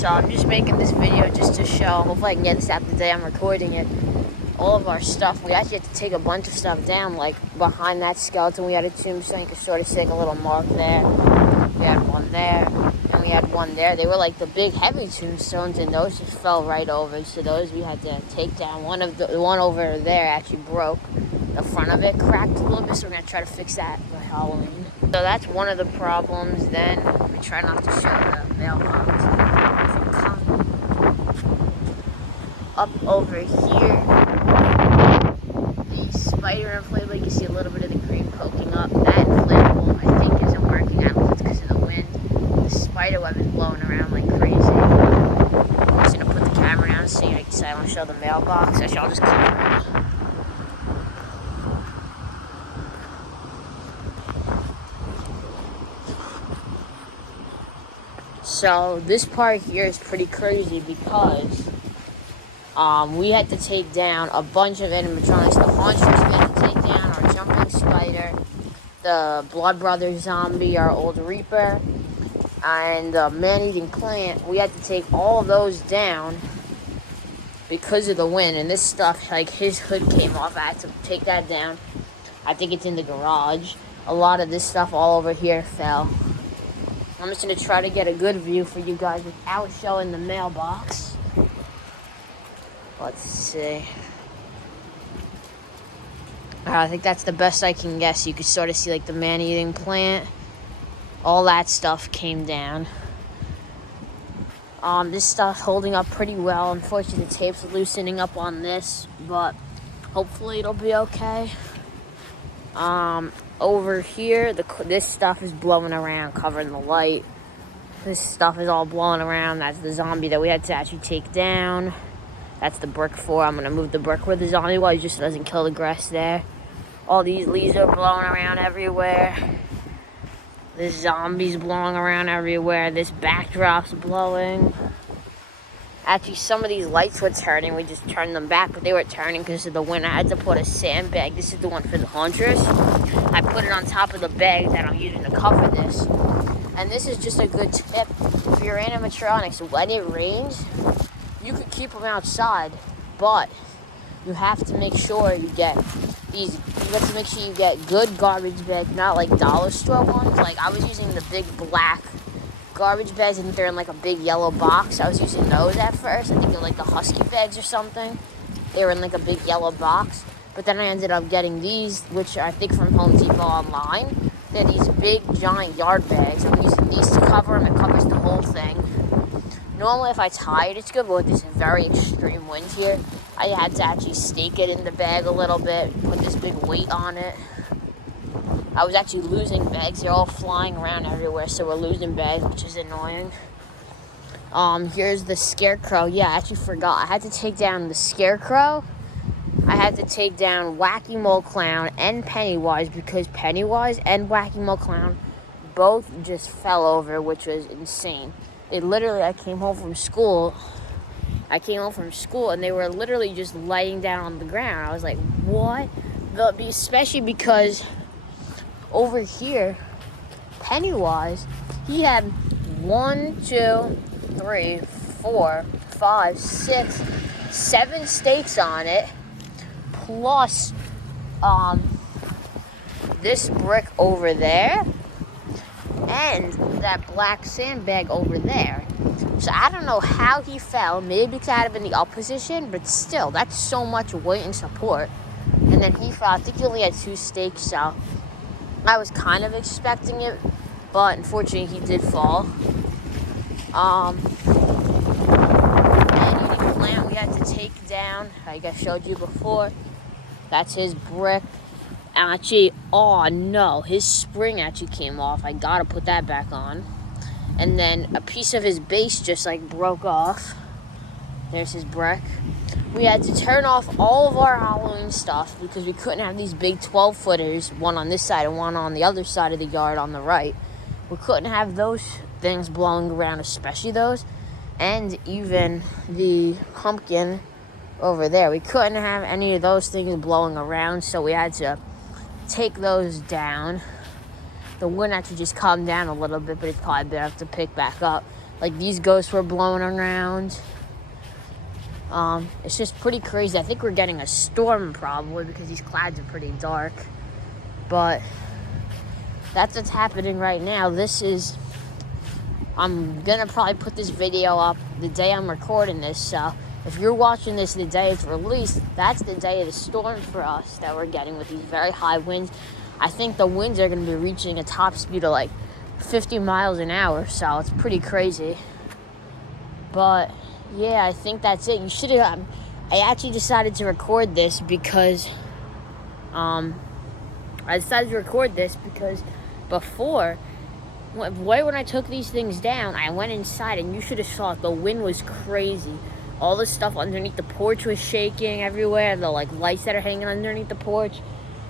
So I'm just making this video just to show. Hopefully I can get this out the day I'm recording it. All of our stuff. We actually had to take a bunch of stuff down. Like behind that skeleton, we had a tombstone. You could sort of see like a little mark there. We had one there, and we had one there. They were like the big, heavy tombstones, and those just fell right over. So those we had to take down. The one over there actually broke. The front of it cracked a little bit, so we're gonna try to fix that by Halloween. So that's one of the problems. Then we try not to show the mailbox. If you come up over here, the spider inflatable, you can see a little bit of the green poking up. That inflatable, I think, isn't working. I don't know if it's because of the wind. The spider web is blowing around like crazy. I'm just gonna put the camera down so I don't show the mailbox. Actually, I'll just cover it. So this part here is pretty crazy because we had to take down a bunch of animatronics. The Hauntress we had to take down, our Jumping Spider, the Blood Brother Zombie, our Old Reaper, and the Man-Eating Plant. We had to take all those down because of the wind. And this stuff, like his hood came off. I had to take that down. I think it's in the garage. A lot of this stuff all over here fell. I'm just going to try to get a good view for you guys without showing the mailbox. Let's see. I think that's the best I can guess. You could sort of see like the Man-Eating Plant. All that stuff came down. This stuff's holding up pretty well. Unfortunately, the tape's loosening up on this, but hopefully it'll be okay. Over here, this stuff is blowing around, covering the light. This stuff is all blowing around. That's the zombie that we had to actually take down. That's the brick for. I'm going to move the brick where the zombie was, just so it doesn't kill the grass there. All these leaves are blowing around everywhere. This zombie's blowing around everywhere. This backdrop's blowing. Actually, some of these lights were turning. We just turned them back, but they were turning because of the wind. I had to put a sandbag. This is the one for the Hauntress. I put it on top of the bag that I'm using to cover this. And this is just a good tip. For your animatronics, when it rains, you could keep them outside, but you have to make sure you get these. You have to make sure you get good garbage bags, not like dollar store ones. Like I was using the big black garbage bags. I think they're in like a big yellow box. I was using those at first. I think they're like the Husky bags or something. They were in like a big yellow box. But then I ended up getting these, which are, I think, from Home Depot online. They're these big, giant yard bags. I'm using these to cover them. It covers the whole thing. Normally, if I tie it, it's good. But with this very extreme wind here, I had to actually stake it in the bag a little bit, put this big weight on it. I was actually losing bags. They're all flying around everywhere, so we're losing bags, which is annoying. Here's the Scarecrow. Yeah, I actually forgot. I had to take down the Scarecrow. I had to take down Wacky Mole Clown and Pennywise because Pennywise and Wacky Mole Clown both just fell over, which was insane. I came home from school, and they were literally just laying down on the ground. I was like, what? Especially because over here, Pennywise, he had 1, 2, 3, 4, 5, 6, 7 stakes on it, plus this brick over there, and that black sandbag over there. So I don't know how he fell. Maybe because I had him in the up position, but still, that's so much weight and support. And then he fell. I think he only had 2 stakes, so I was kind of expecting it, but unfortunately he did fall. Man-Eating Plant we had to take down, like I showed you before. That's his brick. Actually, oh no, his spring actually came off. I gotta put that back on. And then a piece of his base just like broke off. There's his brick. We had to turn off all of our Halloween stuff because we couldn't have these big 12-footers, one on this side and one on the other side of the yard on the right. We couldn't have those things blowing around, especially those. And even the pumpkin over there. We couldn't have any of those things blowing around, so we had to take those down. The wind actually just calmed down a little bit, but it's probably better to pick back up. Like, these ghosts were blowing around. It's just pretty crazy. I think we're getting a storm probably because these clouds are pretty dark. But that's what's happening right now. I'm gonna probably put this video up the day I'm recording this. So if you're watching this the day it's released, that's the day of the storm for us that we're getting with these very high winds. I think the winds are gonna be reaching a top speed of like 50 miles an hour. So it's pretty crazy. But yeah, I think that's it. You should have. I actually decided to record this because before, right when I took these things down, I went inside and you should have saw it. The wind was crazy. All the stuff underneath the porch was shaking everywhere. The like lights that are hanging underneath the porch,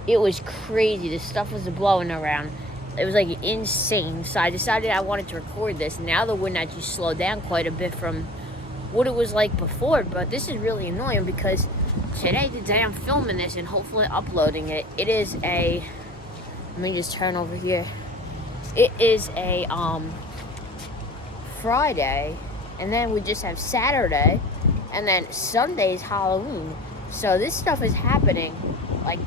it was crazy. The stuff was blowing around. It was like insane. So I decided I wanted to record this. Now the wind actually slowed down quite a bit from what it was like before, but this is really annoying because today, the day I'm filming this and hopefully uploading it, it is a, let me just turn over here. It is a Friday, and then we just have Saturday, and then Sunday is Halloween. So this stuff is happening like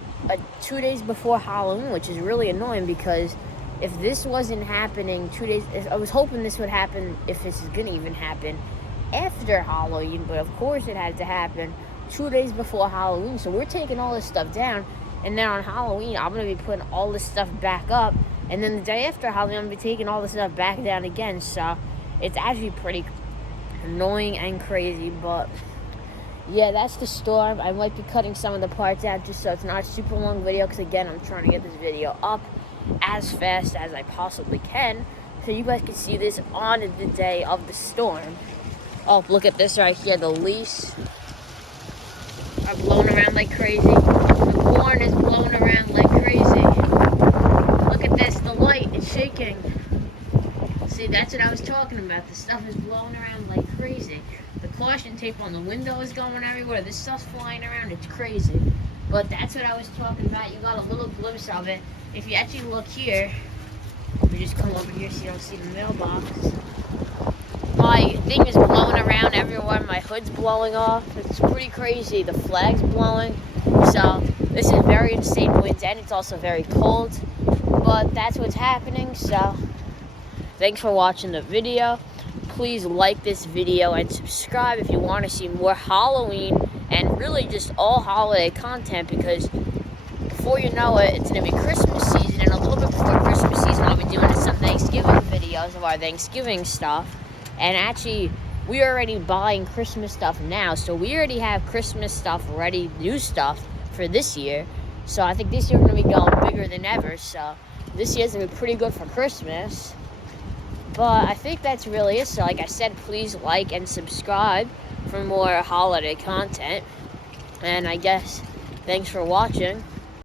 2 days before Halloween, which is really annoying because if this wasn't happening 2 days, I was hoping this would happen, if this is gonna even happen, after Halloween, but of course it had to happen 2 days before Halloween. So we're taking all this stuff down, and then on Halloween I'm gonna be putting all this stuff back up, and then the day after Halloween I'm gonna be taking all this stuff back down again. So it's actually pretty annoying and crazy. But yeah, that's the storm. I might be cutting some of the parts out just so it's not a super long video, because again, I'm trying to get this video up as fast as I possibly can so you guys can see this on the day of the storm. Oh, look at this right here. The leaves are blowing around like crazy. The corn is blowing around like crazy. Look at this. The light is shaking. See, that's what I was talking about. The stuff is blowing around like crazy. The caution tape on the window is going everywhere. This stuff's flying around. It's crazy. But that's what I was talking about. You got a little glimpse of it. If you actually look here, let me just come over here so you don't see the mailbox. My thing is blowing around everywhere. My hood's blowing off. It's pretty crazy. The flag's blowing. So this is very insane winds, and it's also very cold. But that's what's happening. So thanks for watching the video. Please like this video and subscribe if you want to see more Halloween and really just all holiday content, because before you know it, it's going to be Christmas season, and a little bit before Christmas season I'll be doing some Thanksgiving videos of our Thanksgiving stuff. And actually, we're already buying Christmas stuff now, so we already have Christmas stuff ready, new stuff for this year. So I think this year we're going to be going bigger than ever. So this year's going to be pretty good for Christmas. But I think that's really it. So like I said, please like and subscribe for more holiday content. And I guess thanks for watching.